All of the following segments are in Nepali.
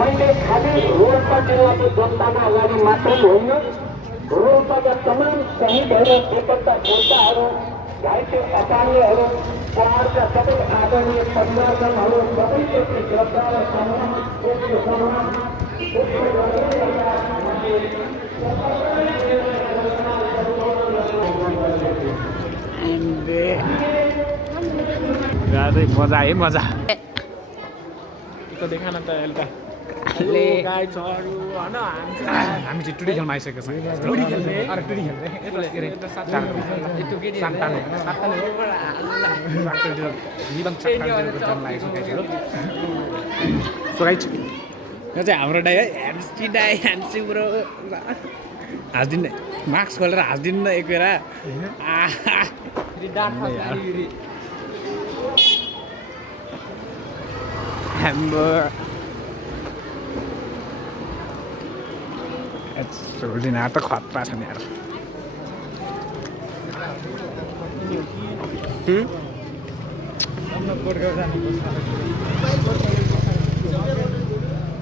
मैले खालि रोल्पा जिल्लाको जनताको अगाडि मात्रै होइन, रोल्पाका तमाम शहीदहरू, बेपत्ता योद्धाहरू, घाइते अकालीहरू, पहाडका सबै आदरणीय परिवारजनहरू सबैप्रति श्रद्धा र सम्मान मजा है मजा देखा न त एउटा गाई चरू होइन हामी चाहिँ टुडी खेल्न आइसकेको छ टुडी खेल्ने अरे टुडी यो चाहिँ हाम्रो डाइ है ह्यान्सी ब्रो हाँस्दिनु मास्क खोलेर हाँस्दिनु न एक बेला हाम्रो त खतरा छ नि यार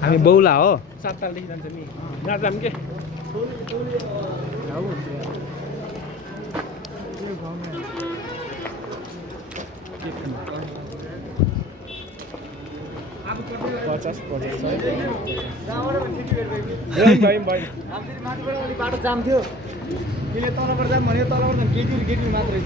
हामी बौला हो 7 तालदेखि जान्छ नि जहाँ जाम के बाटो जाम थियो तलबाट जाम भन्यो तलबाट केटी मात्रै